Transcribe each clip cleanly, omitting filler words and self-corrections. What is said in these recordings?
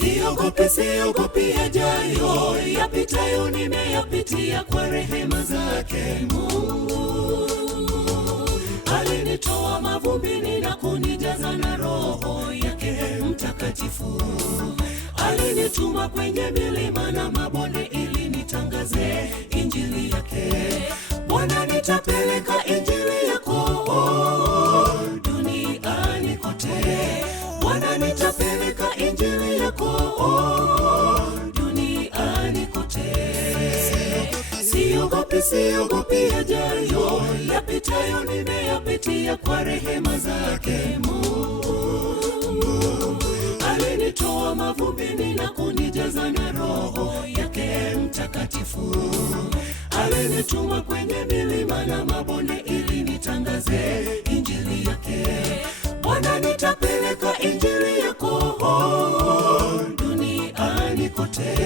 Siogopi yajayo, yapitayo nimeyapitia kwa rehema zake Mungu. Alinitoa mavumbini na kunijaza na Roho yake Mtakatifu. Alinituma kwenye milima na mabonde ili nitangaze injili yake. Bwana, nitapeleka injili yako duniani kote. Bwana, nitapeleka injili yako duniani kote. Siogopi yajayo, yapitayo nimeyapitia kwa rehema zake Mungu. Alinitoa mavumbini na kunijaza na Roho yake Mtakatifu. Alinituma kwenye milima na mabonde ili nitangaze injili yake. Bwana, nitapeleka injili yako duniani kote.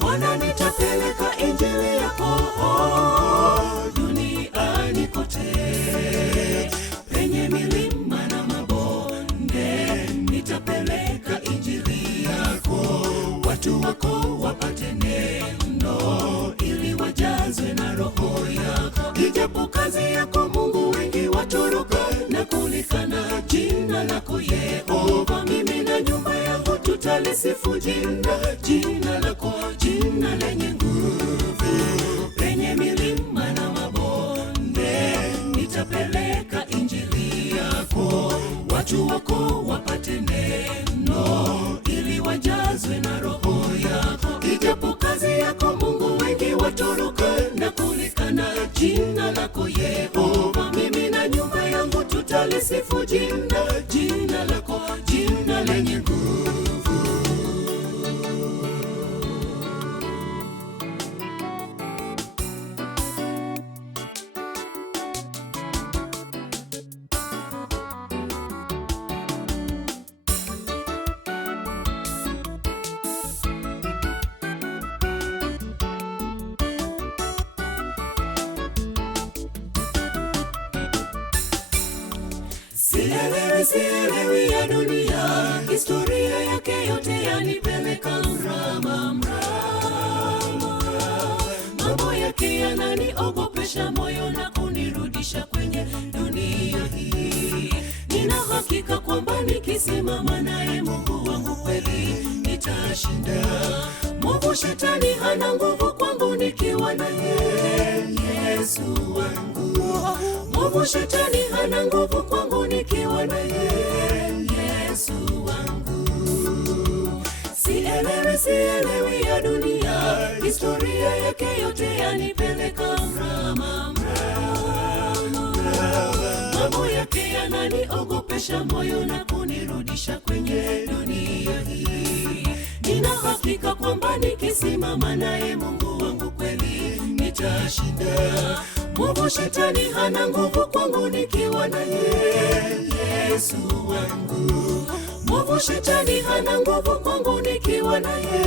Bwana, nitapeleka injili yako duniani kote. Penye milima na mabonde nitapeleka injili yako. Watu wako wapate neno ili wajazwe na Roho yako. Ijapo kazi yako Mungu, wengi watoroka na kulikana jina lako Yehova. Mimi na nyumba yangu tutalisifu jina lako, jina lenye nguvu. Penye milima na mabonde nitapeleka injili yako. Watu wako wapate neno ili wajazwe na Roho yako. Ijapo kazi yako Mungu, wengi watoroka na kulikana jina lako Yehova. Mimi na nyumba yangu tutalisifu jina lako, jina lenye nguvu. Sielewi ya dunia, historia yake yote yanipeleka mrama. Mambo yake yananiogopesha moyo na kunirudisha kwenye dunia hii. Nina hakika kwamba nikisimama naye Mungu wangu kweli nitashinda. Mwovu shetani hana nguvu kwangu nikiwa naye Yesu wangu. Mwovu shetani hana nguvu kwangu nikiwa naye Yesu wangu. Sielewi ya dunia, historia yake yote yanipeleka mrama. Mambo yake yananiogopesha moyo na kunirudisha kwenye dunia hii. Nina hakika kwamba nikisimama naye Mungu wangu kweli nitashinda. Mwovu shetani hana nguvu kwangu nikiwa naye Yesu wangu. Mwovu shetani hana nguvu kwangu nikiwa naye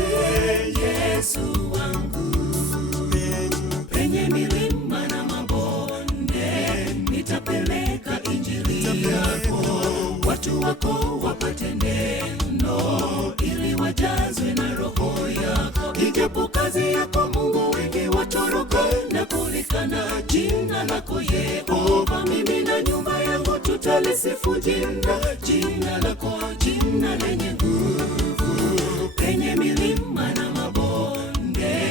Yesu wangu. Penye milima na mabonde nitapeleka injili yako. Watu wako wapate neno ili wajazwe na Roho yako. Ijapo kazi yako Mungu, wengi watoroka na kulikana jina lako Yehova. Mimi na nyumba yangu tutalisifu jina lako, jina lenye nguvu. Penye milima na mabonde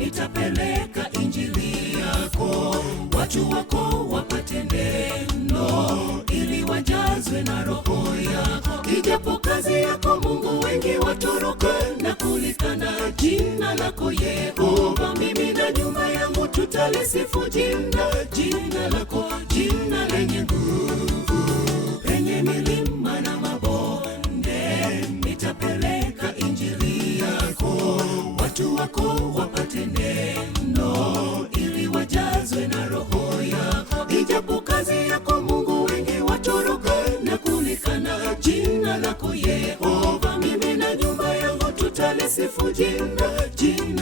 nitapeleka injili yako. Watu wako wapate neno ili wajazwe na Roho yako. Ijapo kazi yako Mungu, wengi watoroka na kulikana jina lako Yehova. Mimi na nyumba yangu tutalisifu jina lako, jina lenye nguvu. Penye milima na mabonde nitapeleka injili yako. Watu wako wapate neno ili wajazwe na Roho yako. Ijapo kazi yako Mungu, wengi watoroka na kulikana jina lako Yehova. Mimi na nyumba yangu tutalisifu jina